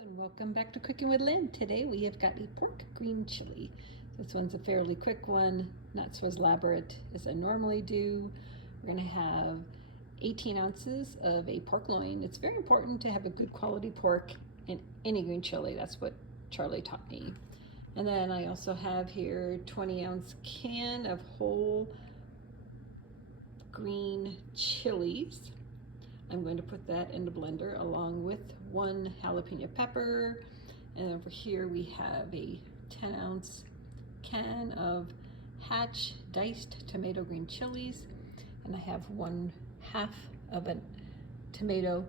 And welcome back to Cooking with Lynn. Today we have got a pork green chili. This one's a fairly quick one, not so elaborate as I normally do. We're going to have 18 ounces of a pork loin. It's very important to have a good quality pork in any green chili. That's what Charlie taught me. And then I also have here 20-ounce can of whole green chilies. I'm going to put that in the blender along with 1 jalapeno pepper. And over here we have a 10-ounce can of Hatch diced tomato green chilies. And I have 1/2 of a tomato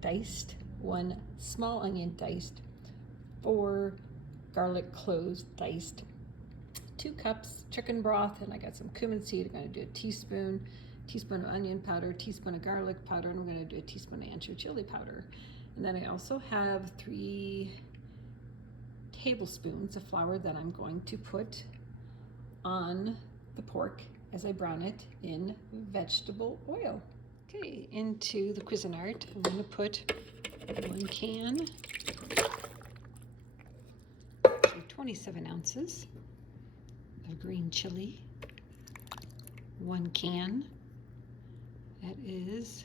diced, 1 small onion diced, 4 garlic cloves diced, 2 cups chicken broth, and I got some cumin seed. I'm going to do a teaspoon of onion powder, teaspoon of garlic powder, and we're going to do a teaspoon of ancho chili powder. And then I also have 3 tablespoons of flour that I'm going to put on the pork as I brown it in vegetable oil. Okay, into the Cuisinart, I'm going to put 1 can, so 27 ounces of green chili, 1 can. That is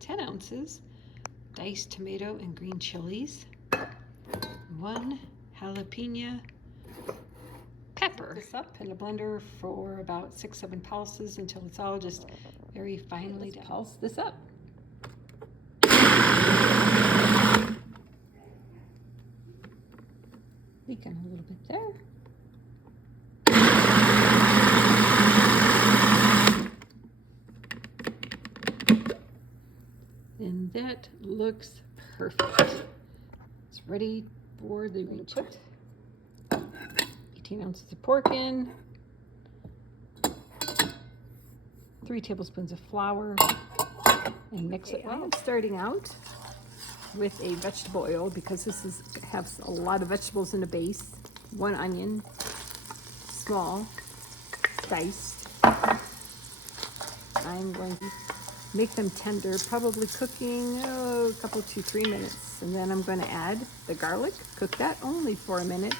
10 ounces diced tomato and green chilies, 1 jalapeno pepper. This up in a blender for about 6-7 pulses until it's all just very finely done. Pulse this up. Leaking a little bit there. And that looks perfect. It's ready for the green chili. 18 ounces of pork in, 3 tablespoons of flour, and mix it well. I'm starting out with a vegetable oil because this has a lot of vegetables in the base. 1 onion, small, diced. I'm going to make them tender, probably cooking a couple to 3 minutes. And then I'm going to add the garlic, cook that only for a minute.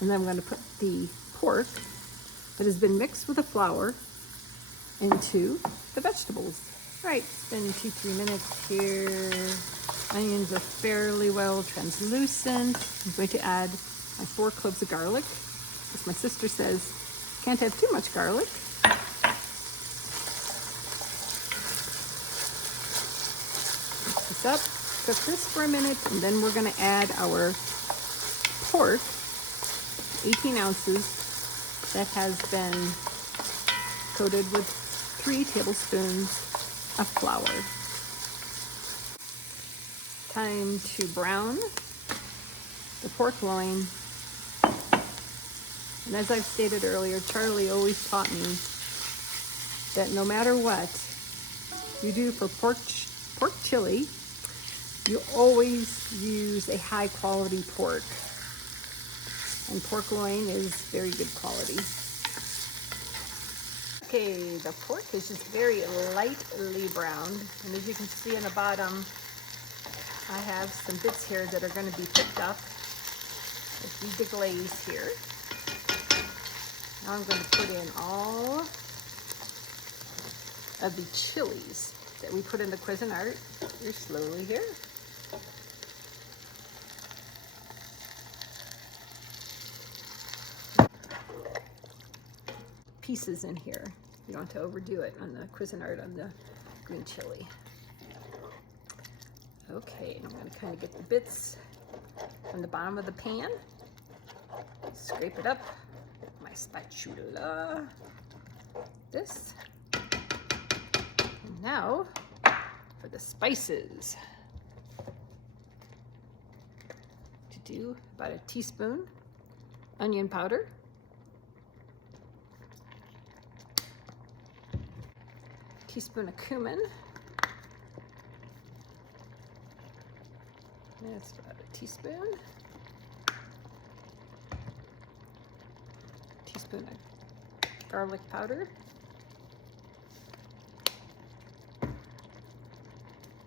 And then I'm going to put the pork that has been mixed with the flour into the vegetables. All right, it's been 2-3 minutes here. Onions are fairly well translucent. I'm going to add my 4 cloves of garlic. As my sister says, can't have too much garlic. Mix this up, cook this for a minute, and then we're going to add our pork, 18 ounces, that has been coated with 3 tablespoons of flour. Time to brown the pork loin. And as I've stated earlier, Charlie always taught me that no matter what you do for pork chili, you always use a high quality pork. And pork loin is very good quality. Okay, the pork is just very lightly browned. And as you can see in the bottom, I have some bits here that are going to be picked up as we deglaze here. Now I'm going to put in all of the chilies that we put in the Cuisinart here slowly here. Pieces in here. You don't have to overdo it on the Cuisinart on the green chili. Okay, I'm going to kind of get the bits from the bottom of the pan. Scrape it up with my spatula. This. And now for the spices. To do about a teaspoon onion powder. Teaspoon of cumin. That's about a teaspoon. Teaspoon of garlic powder.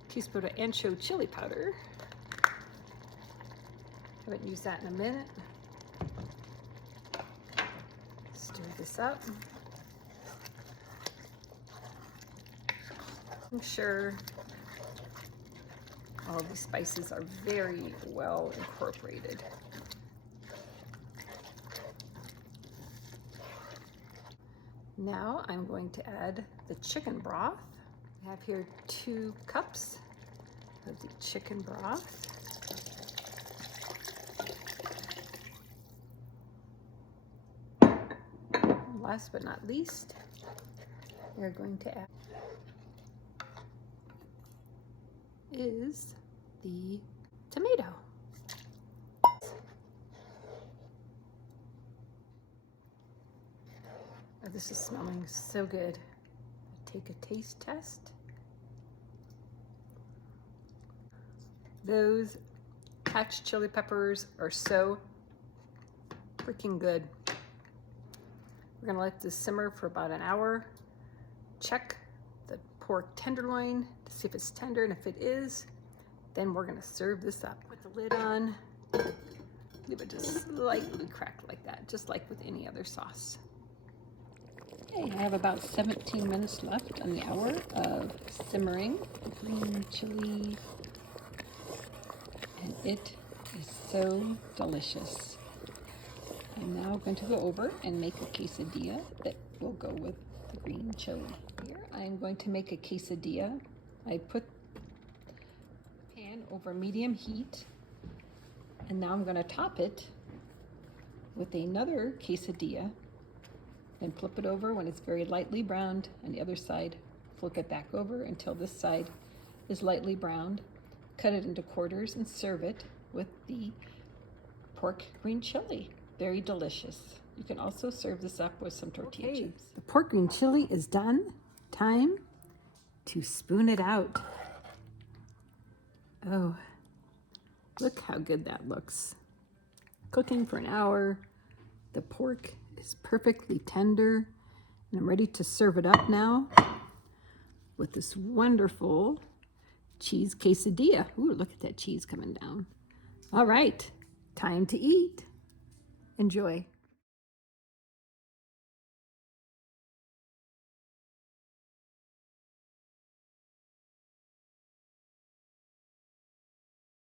Teaspoon of ancho chili powder. Haven't used that in a minute. Stir this up. I'm sure all the spices are very well incorporated. Now I'm going to add the chicken broth. I have here 2 cups of the chicken broth. Last but not least, we're going to add is the tomato. Oh, this is smelling so good. Take a taste test. Those patch chili peppers are so freaking good. We're gonna let this simmer for about an hour. Check the pork tenderloin to see if it's tender, and if it is, then we're gonna serve this up. Put the lid on, leave it just slightly cracked like that, just like with any other sauce. Okay, I have about 17 minutes left on the hour of simmering green chili, and it is so delicious. I'm now going to go over and make a quesadilla that will go with the green chili. Here I'm going to make a quesadilla. I put the pan over medium heat, and now I'm going to top it with another quesadilla, then flip it over when it's very lightly browned on the other side. Flip it back over until this side is lightly browned. Cut it into quarters and serve it with the pork green chili. Very delicious. You can also serve this up with some tortilla chips. The pork green chili is done. Time to spoon it out. Oh, look how good that looks. Cooking for an hour. The pork is perfectly tender, and I'm ready to serve it up now with this wonderful cheese quesadilla. Ooh, look at that cheese coming down. All right, time to eat. Enjoy.